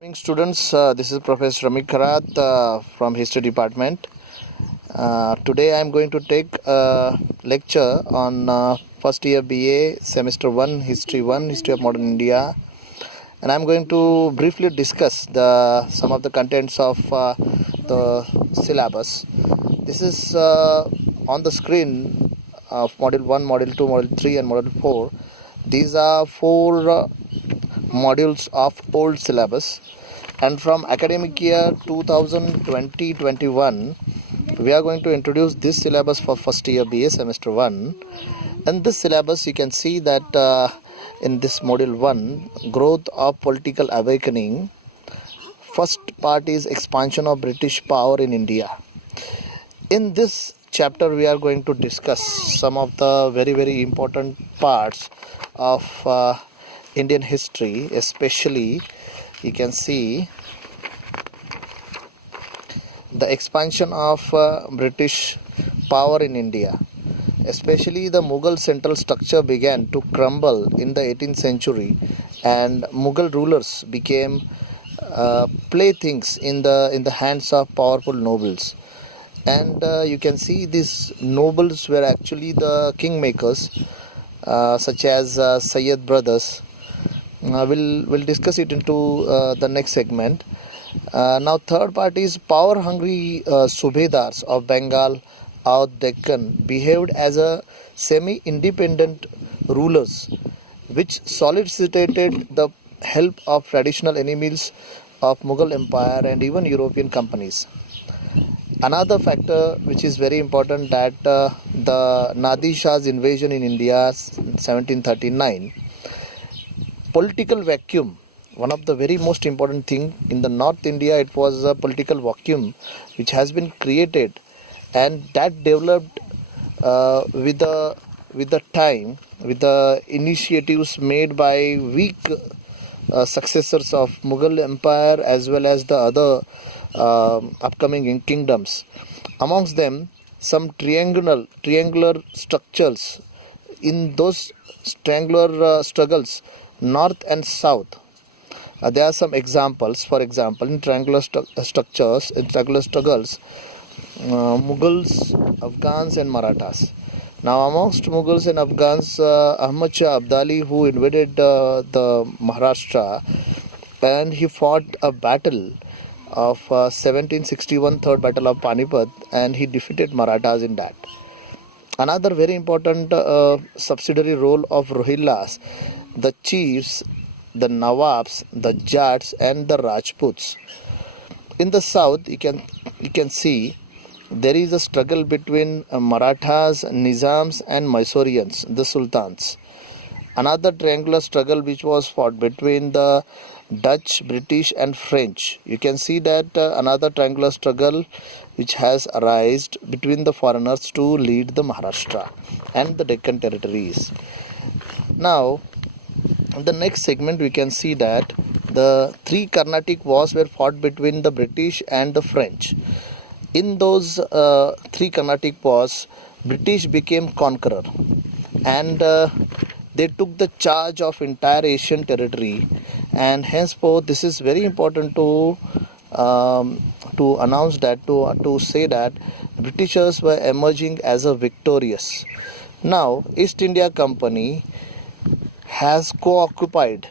Morning students, this is Professor Ramik Kharat from History Department. Today I am going to take a lecture on first year BA semester 1 History of Modern India, and I am going to briefly discuss some of the contents of the syllabus. This is on the screen of Module 1, Module 2, Module 3 and Module 4. These are four modules of old syllabus, and from academic year 2020-21 we are going to introduce this syllabus for first year BA semester 1. In this syllabus you can see that in this module 1, growth of political awakening, first part is expansion of British power in India. In this chapter we are going to discuss some of the very important parts of Indian history, especially you can see the expansion of British power in India. Especially the Mughal central structure began to crumble in the 18th century, and Mughal rulers became playthings in the hands of powerful nobles. And you can see these nobles were actually the kingmakers, such as Sayyid brothers. We'll discuss it into the next segment. Now third part is power hungry Subedars of Bengal or Deccan behaved as a semi-independent rulers, which solicited the help of traditional enemies of Mughal Empire and even European companies. Another factor which is very important, that the Nadir Shah's invasion in India 1739. Political vacuum, one of the very most important thing in the North India, it was a political vacuum which has been created, and that developed with the time, with the initiatives made by weak successors of Mughal Empire as well as the other upcoming kingdoms. Amongst them, some triangular structures. In those triangular struggles, north and south, there are some examples. For example, in triangular structures, in triangular struggles, Mughals, Afghans and Marathas. Now amongst Mughals and Afghans, Ahmad Shah Abdali, who invaded the Maharashtra, and he fought a battle of 1761, third battle of Panipat, and he defeated Marathas in that. Another very important subsidiary role of Rohillas, the chiefs, the Nawabs, the Jats and the Rajputs. In the south you can see there is a struggle between Marathas, Nizams and Mysoreans, the Sultans. Another triangular struggle which was fought between the Dutch, British and French. You can see that another triangular struggle which has arisen between the foreigners to lead the Maharashtra and the Deccan territories. Now in the next segment we can see that the three Carnatic wars were fought between the British and the French. In those three Carnatic wars, British became conqueror, and they took the charge of entire Asian territory, and henceforth this is very important to announce that, to say that Britishers were emerging as a victorious. Now East India Company has co-occupied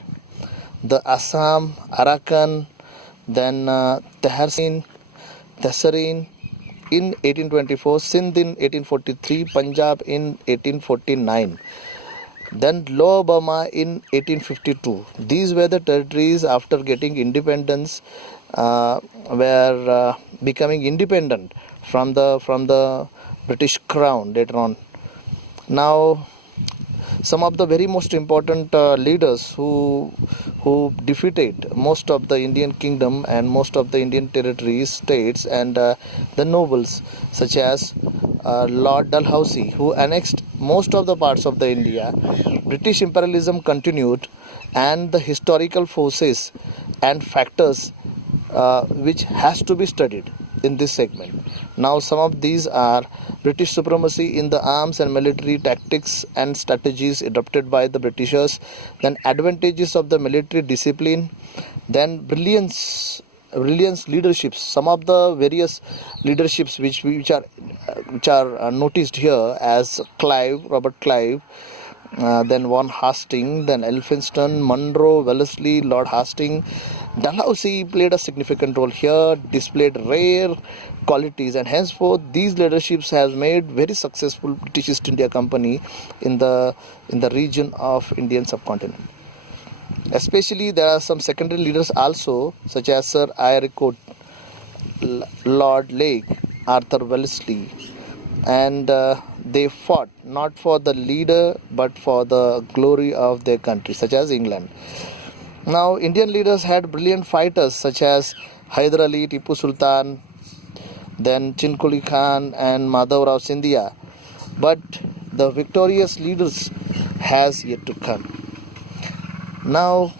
the Assam, Arakan, then Tehran in 1824, Sindh in 1843, Punjab in 1849, then Lower Burma in 1852. These were the territories after getting independence, were becoming independent from the British Crown later on. Now some of the very most important leaders who defeated most of the Indian kingdom and most of the Indian territories, states and the nobles, such as Lord Dalhousie, who annexed most of the parts of the India. British imperialism continued, and the historical forces and factors which has to be studied in this segment. Now some of these are British supremacy in the arms and military tactics and strategies adopted by the Britishers, then advantages of the military discipline, Then brilliance leaderships. Some of the various leaderships which are noticed here as Robert Clive, then Von Hastings, then Elphinstone, Monroe, Wellesley, Lord Hastings. Dalhousie played a significant role here, displayed rare qualities, and henceforth these leaderships have made very successful British East India Company in the region of Indian subcontinent. Especially there are some secondary leaders also, such as Sir Eyre Court, Lord Lake, Arthur Wellesley, and they fought not for the leader but for the glory of their country, such as England. Now, Indian leaders had brilliant fighters such as Hyder Ali, Tipu Sultan, then Chinkuli Khan and Madhav Rao Scindia, but the victorious leaders has yet to come. Now,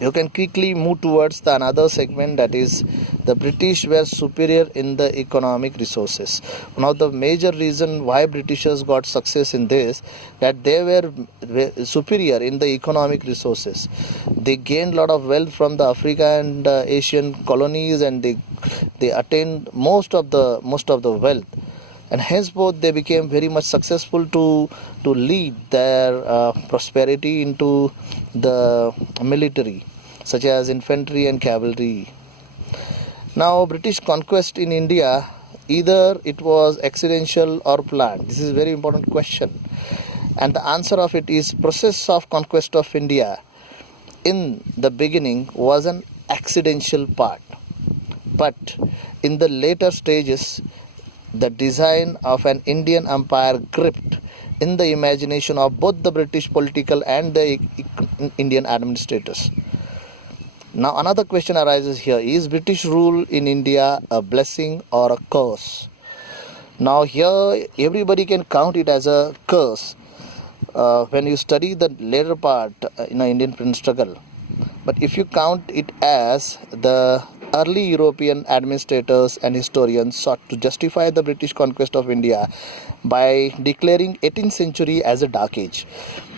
you can quickly move towards the another segment, that is the British were superior in the economic resources. One of the major reason why Britishers got success in this, that they were superior in the economic resources. They gained a lot of wealth from the Africa and Asian colonies, and they attained most of the wealth, and henceforth they became very much successful to lead their prosperity into the military, such as infantry and cavalry. Now, British conquest in India, either it was accidental or planned. This is a very important question, and the answer of it is process of conquest of India in the beginning was an accidental part, but in the later stages the design of an Indian empire gripped in the imagination of both the British political and the Indian administrators. Now, another question arises here: is British rule in India a blessing or a curse? Now, here everybody can count it as a curse when you study the later part in the Indian freedom struggle. But if you count it as the early European administrators and historians sought to justify the British conquest of India by declaring 18th century as a dark age.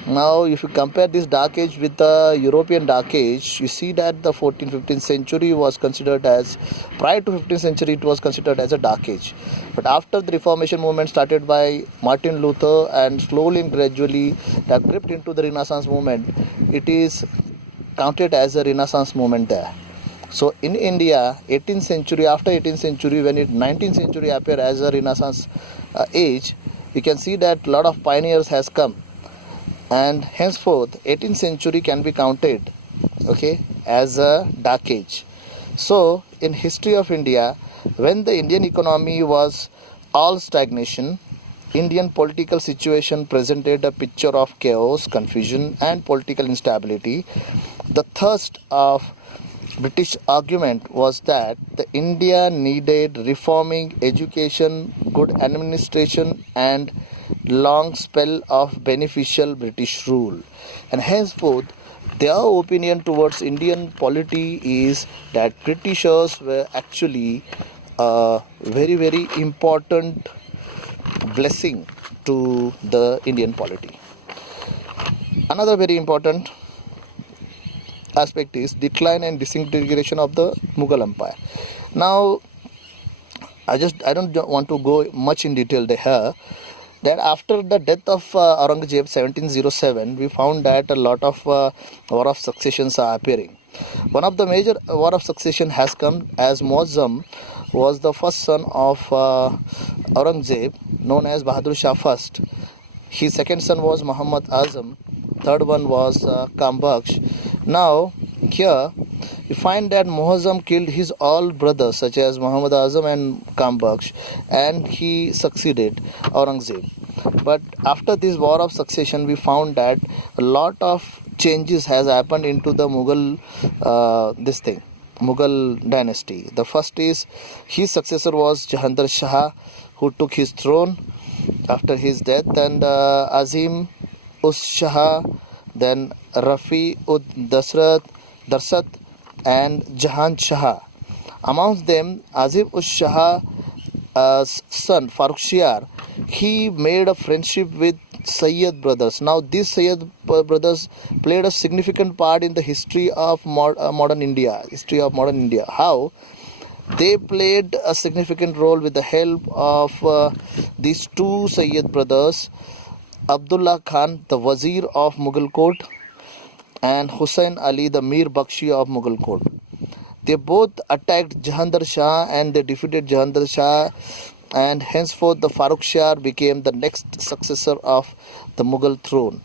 Now, if you compare this dark age with the European dark age, you see that the 14th, 15th century was considered as, prior to 15th century, it was considered as a dark age. But after the Reformation movement started by Martin Luther and slowly and gradually that gripped into the Renaissance movement, it is counted as a Renaissance movement there. So in India, 18th century, after 18th century, when 19th century appeared as a Renaissance age, you can see that a lot of pioneers has come, and henceforth 18th century can be counted, as a dark age. So in history of India, when the Indian economy was all stagnation, Indian political situation presented a picture of chaos, confusion and political instability. The thrust of British argument was that the India needed reforming education, good administration and long spell of beneficial British rule. And henceforth, their opinion towards Indian polity is that Britishers were actually a very, very important blessing to the Indian polity. Another very important aspect is decline and disintegration of the Mughal Empire. Now, I don't want to go much in detail here. That after the death of Aurangzeb 1707, we found that a lot of war of successions are appearing. One of the major war of succession has come as Muazzam was the first son of Aurangzeb, known as Bahadur Shah first. His second son was Muhammad Azam. Third one was Kambaksh. Now, here you find that Muazzam killed his all brothers such as Muhammad Azam and Kambaksh, and he succeeded Aurangzeb. But after this war of succession, we found that a lot of changes has happened into the Mughal Mughal dynasty. The first is his successor was Jahandar Shah, who took his throne after his death, and Azim Us Shah, then Rafi ud Darsat and Jahan Shah. Amongst them, Azim Us Shah's son Farrukh Shiar, he made a friendship with Sayyid brothers. Now, these Sayyid brothers played a significant part in the history of modern India. History of modern India. How? They played a significant role with the help of these two Sayyid brothers, Abdullah Khan, the Wazir of Mughal court, and Hussain Ali, the Mir Bakshi of Mughal court. They both attacked Jahandar Shah and they defeated Jahandar Shah, and henceforth the Farooq Shah became the next successor of the Mughal throne.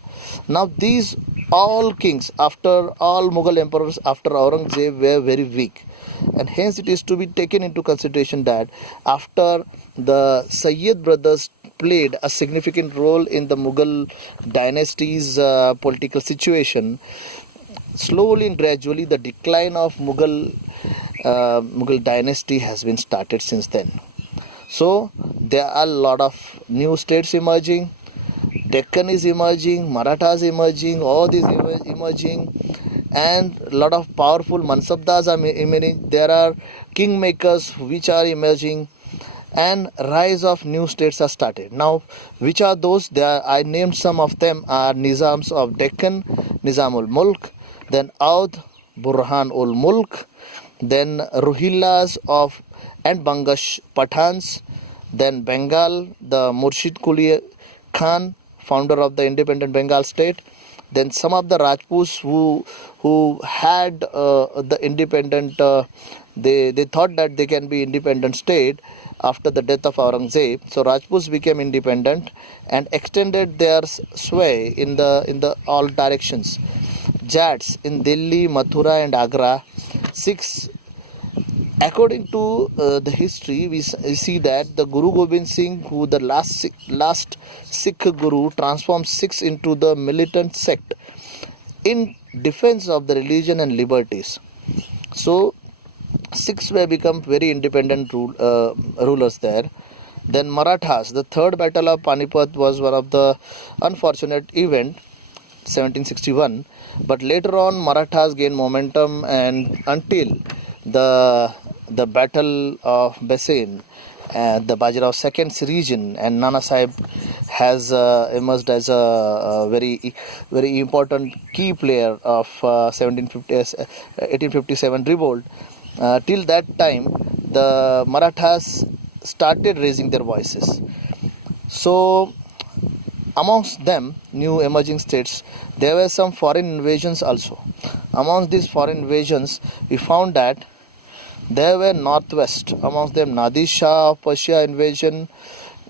Now these all kings, after all Mughal emperors after Aurangzeb, were very weak, and hence it is to be taken into consideration that after the Sayyid brothers played a significant role in the Mughal dynasty's political situation, slowly and gradually the decline of Mughal dynasty has been started since then. So there are a lot of new states emerging. Deccan is emerging, Marathas emerging, all these emerging, and a lot of powerful Mansabdars are emerging. There are kingmakers which are emerging, and rise of new states are started. Now, which are those? I named some of them are Nizams of Deccan, Nizam ul Mulk, then Audh, Burhan ul Mulk, then Rohillas of and Bangash Pathans, then Bengal, the Murshid Quli Khan, founder of the independent Bengal state, then some of the Rajputs who had the independent, they thought that they can be independent state after the death of Aurangzeb. So Rajputs became independent and extended their sway in the all directions. Jats in Delhi, Mathura and Agra. Sikhs, according to the history, we see that the Guru Gobind Singh, who the last Sikh Guru, transformed Sikhs into the militant sect in defense of the religion and liberties. So Sikhs were become very independent rulers there. Then Marathas, the third battle of Panipat was one of the unfortunate event, 1761. But later on, Marathas gained momentum, and until the battle of Bassein, the Bajirao second region, and Nana Sahib has emerged as a very important key player of 1857 revolt. Till that time, the Marathas started raising their voices. So amongst them, new emerging states, there were some foreign invasions also. Amongst these foreign invasions, we found that there were northwest, amongst them Nadir Shah of Persia invasion,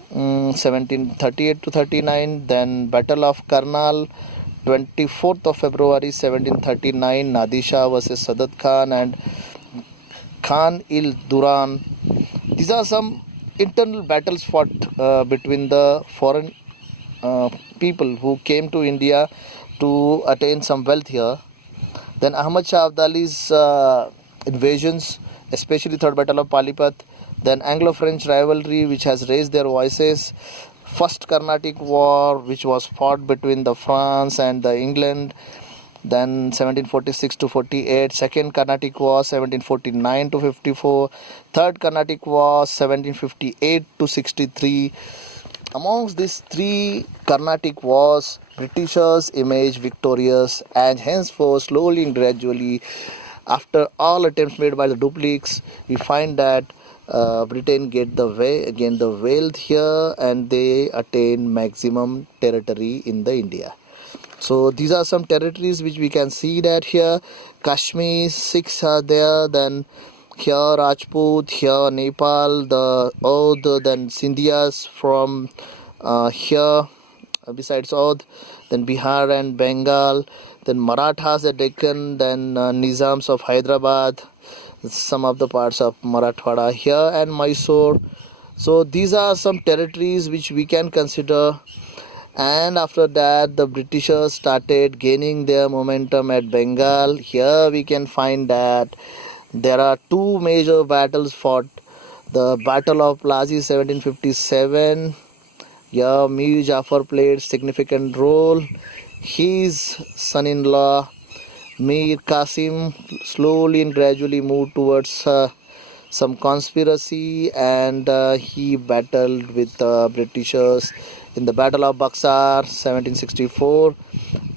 1738 to 39, then Battle of Karnal, 24th of February 1739, Nadir Shah versus Sadat Khan and Khan-il-Duran. These are some internal battles fought between the foreign people who came to India to attain some wealth here. Then Ahmad Shah Abdali's invasions, especially Third Battle of Panipat. Then Anglo-French rivalry, which has raised their voices. First Carnatic War, which was fought between the France and the England. Then 1746 to 48. Second Carnatic War, 1749 to 54. Third Carnatic War, 1758 to 63. Amongst these three Carnatic wars, Britishers emerged victorious, and henceforth, slowly and gradually, after all attempts made by the Dupleix, we find that Britain gained the wealth here, and they attain maximum territory in the India. So these are some territories which we can see that here. Kashmir, Sikhs are there, then here Rajput, here Nepal, the Oudh, then Sindhiyas from here, besides Oudh, then Bihar and Bengal, then Marathas at Deccan, then Nizams of Hyderabad, some of the parts of Marathwada here, and Mysore. So these are some territories which we can consider. And after that, the Britishers started gaining their momentum at Bengal. Here we can find that there are two major battles fought. The Battle of Plassey 1757. Here Mir Jafar played significant role. His son-in-law Mir Qasim slowly and gradually moved towards some conspiracy, and he battled with the Britishers in the Battle of Buxar 1764.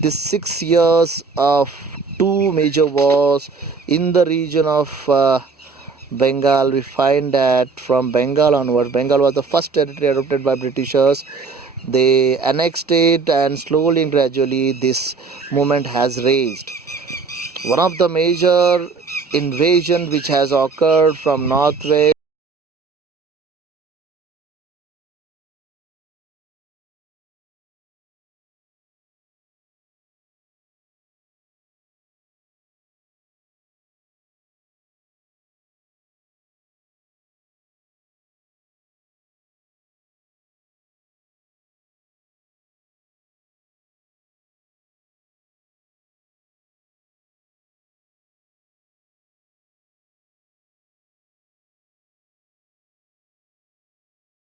These 6 years of two major wars in the region of Bengal, we find that from Bengal onward, Bengal was the first territory adopted by Britishers. They annexed it, and slowly and gradually this movement has raised. One of the major invasion which has occurred from northwest